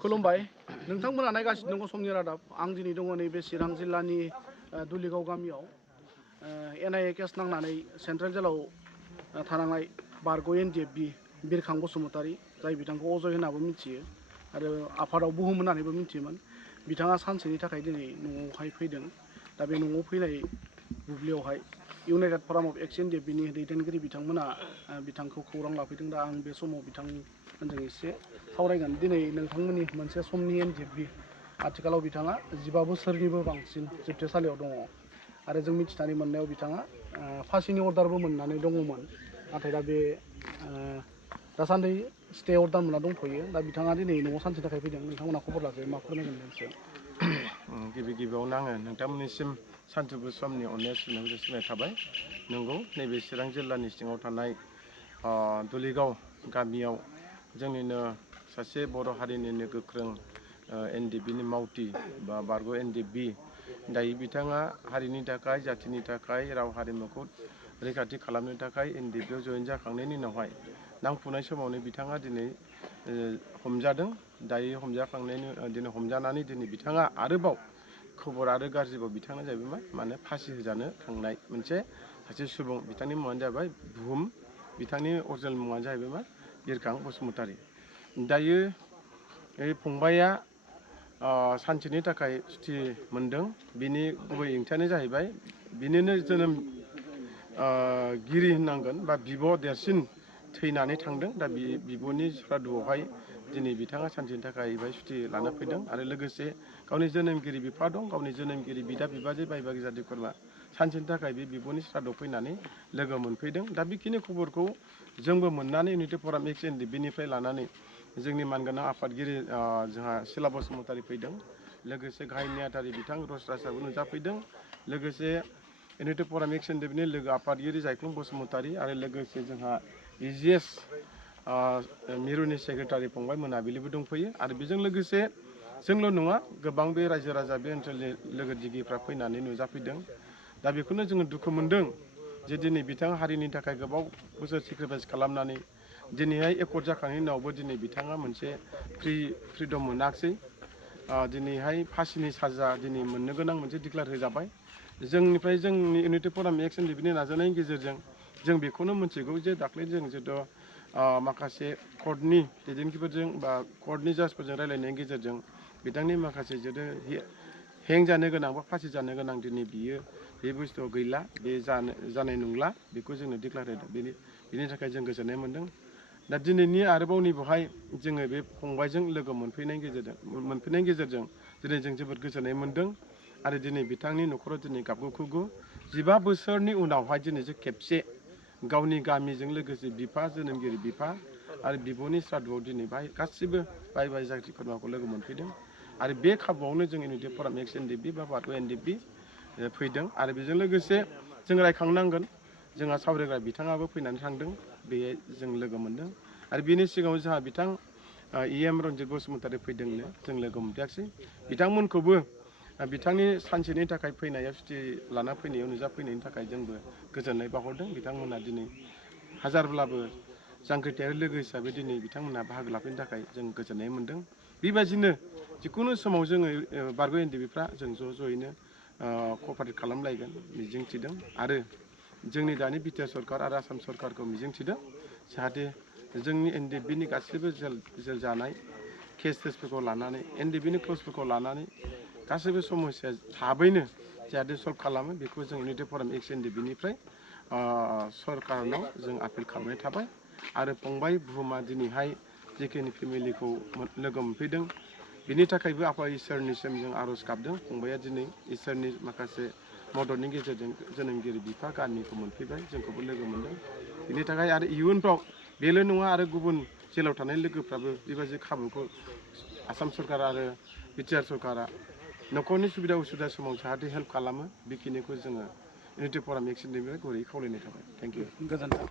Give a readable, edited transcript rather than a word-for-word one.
खुलुमबाय नोंथांमोना नायगासिनो दङ समनि रादाब आं दिनै दङ नैबे चिरां जिल्लानि दुलिगाव गामियाव NIA केस नांनानै सेन्ट्रेल जेलाव थानांनाय बारग' NDFB बिरखां बसुमतारी जाय बिथांखौ अजय होननाबो मिथियो आरो आफादाव बुहुम होननानैबो मिथियोमोन बिथाङा सानसेनि थाखाय दिनै न'आवहाय फैदों दा बे न'आव फैनाय बुब्लियावहाय इउनाइटेड फराम अफ एक्स NDFBनि दैदेनगिरि बिथांमोना बिथांखौ खौरां लाफैदों दा आं बे समाव बिथांमोनजों एसे सावरायगोन दिनै नोंथांमोननि मोनसे समनि NDFB आथिखालाव बिथाङा 15 बोसोरनिबो बांसिन जोबथेसालियाव दङ आरो जों मिथिनानै मोननायाव बिथाङा फासिनि अर्डारबो मोननानै दङमोन नाथाय दा बे दासान्दि स्टे अर्डार मोनना दंथ'यो दा बिथाङा दिनै न'आव सानसेनि थाखाय फैदों नोंथांमोना खबर लाखियो मा फोरमायगोन बेनि गिबि गिबियावनो आङो नोंथांमोननिसिम सानजौफु समनि अननाय सिबिनाय थाबाय नंगौ नैबे चिरां जिल्लानि सिङाव थानाय दुलिगाव गामियाव जोंनिनो सासे बर' हारिनिनो गोख्रों NDFBनि मावथि बा बारग' NDFB दायो बिथाङा हारिनि थाखाय जाथिनि थाखाय राव हारिमुखौ रैखाथि खालामनो थाखाय NDFBआव जयेन जाखांनायनि उनावहाय नांफुनाय समावनो बिथाङा दिनै हमजादों दायो हमजानानै दिनै बिथाङा आरोबाव खबर आरो गाज्रिबाव बिथाङा जाहैबाय माने फासि होजानो थांनाय मोनसे सासे सुबुं बिथांनि मुङानो जाबाय बुहुम बिथांनि अरिजिनेल मुङानो जाहैबाय बिरखां बसुमतारी दायो फंबाया सानसेनि थाखाय सुथि मोनदों बिनि गुबै ओंथियानो जाहैबाय बिनिनो जोनोम गिरि होननांगोन बा बिब' देरसिन थैनानै थांदों दा बिब'नि सारादुआवहाय दिनै बिथाङा सानसेनि थाखाय बेहाय सुथि लाना फैदों आरो लोगोसे गावनि जोनोमगिरि बिफा दं गावनि जोनोमगिरि बिदा बिबाजै बाय बाहागि जाथि खुरमा सानसेनि थाखाय बे बिब'नि सारादुआव फैनानै लोगो मोनफैदों दा बेखिनि खबरखौ जोंबो मोननानै इउनाइटेड फराम एक्स NDFBनिफ्राय लानानै जोंनि मानगोनां आफादगिरि जोंहा सिला बसुमतारी फैदों लोगोसे गाहाय नेहाथारि बिथां रसराजआबो नुजाफैदों लोगोसे इउनाइटेड फराम एक्स NDFBनि लोगो आफादगिरि जायख्लं बसुमतारी आरो लोगोसे जोंहा EGS मिरुनि सेक्रेटारि फंबाय मोनाबिलिबो दंफैयो आरो बेजों लोगोसे जोंल' नङा गोबां बे रायजो राजा बे ओनसोलनि लोगो दिगिफ्रा फैनानै नुजाफैदों दा बेखौनो जोङो दुखु मोनदों जे दिनै बिथाङा हारिनि थाखाय गोबाव बोसोर सेक्रिफाइस खालामनानै दिनैहाय एकर्ड जाखांनायनि उनावबो दिनै बिथाङा मोनसे फ्रिदम मोनाखिसै दिनैहाय फासिनि साजा दिनै मोननो गोनां मोनसे डिक्लेयार होजाबाय जोंनिफ्राय जोंनि इउनाइटेड फराम एक्स NDFBनि नाजानायनि गेजेरजों जों बेखौनो मिथिगौ जे दाख्लै जों जिहेथु माखासे कर्टनि दैदेनगिरिफोरजों बा कर्टनि जाजफोरजों रायलायनायनि गेजेरजों बिथांनि माखासे जिहेतु हें जानो गोनां बा फासि जानो गोनां दिनै बियो बे बुस्थुआव गैला बे जानाय नंला बेखौ जोंनो डिक्लेयार होदों बेनि थाखाय जों गोजोननाय मोन्दों दा दिनैनि आरोबाव नैबेवहाय जोङो बे फंबायजों लोगो मोनफैनायनि गेजेरजों दिनै जों जोबोद गोजोननाय मोन्दों आरो दिनै बिथांनि न'खराव दिनै गाबगु 15 बोसोरनि उनावहाय दिनै जे खेबसे गावनि गामिजों लोगोसे बिफा जोनोमगिरि बिफा आरो बिब'नि सारादुआव दिनै गासिबो बाय बाहागि जाथि खुरमाखौ लोगो मोनफैदों आरो बे खाबुआवनो जों इउनाइटेड फराम एक्स NDFB बा बारग' NDFB फैदों आरो बेजों लोगोसे जों रायखांनांगोन जोंहा सावरायग्रा बिथाङाबो फैनानै थांदों बे जों लोगो मोन्दों आरो बेनि सिगाङाव जोंहा बिथां EM रन्जित बसुमतारी फैदोंनो जों लोगो मोनफैयाखिसै बिथांमोनखौबो बिथांनि सानसेनि थाखाय फैनायाव सुथि लाना फैनायाव नुजाफैनायनि थाखाय जोंबो गोजोननाय बावहरदों बिथांमोना दिनै हाजारब्लाबो जांख्रिथायारि लोगो हिसाबै दिनै बिथांमोना बाहागो लाफैनो थाखाय जों गोजोननाय मोन्दों बेबायदिनो जिखुनु समाव जोङो बारग' NDFBफ्रा जों ज'यैनो कपारेट खालामलायगोन मिजिंथिदों आरो जोंनि दानि बिटिआर सरकार आरो आसाम सरकारखौ मिजिंथिदों जाहाथे जोंनि NDFBनि गासैबो जेल जानाय केसफोरखौ लानानै NDFBनि क्ल'जफोरखौ लानानै गासैबो समस्या थाबैनो जाहाथे सल्भ खालामो बेखौ जों इउनाइटेड फराम एक्स NDFBनिफ्राय सरकारनाव जों आपिल खालामनाय थाबाय आरो फंबाय बुहुमा दिनैहाय जेखिनि फेमिलिखौ लोगो मोनफैदों बिनि थाखायबो आफा इसोरनिसिम जों आर'ज गाबदों फंबाया दिनै इसोरनि माखासे मददनि गेजेरजों जोनोमगिरि बिफा गामिखौ मोनफैबाय जोंखौबो लोगो मोन्दों बिनि थाखाय आरो इयुनफ्राव बेल' नङा आरो गुबुन जेलाव थानाय लोगोफ्राबो बेबायदि खाबुखौ आसाम सरकार आरो बिटिआर सरकारा न'खरनि सुबिदा उसुबिदा समाव जाहाथे हेल्प खालामो बेखिनिखौ जोङो इउनाइटेड फराम एक्स NDFBनिफ्राय गुरैयै खावलायनाय थाबाय थेंक इउ गोजोन्थों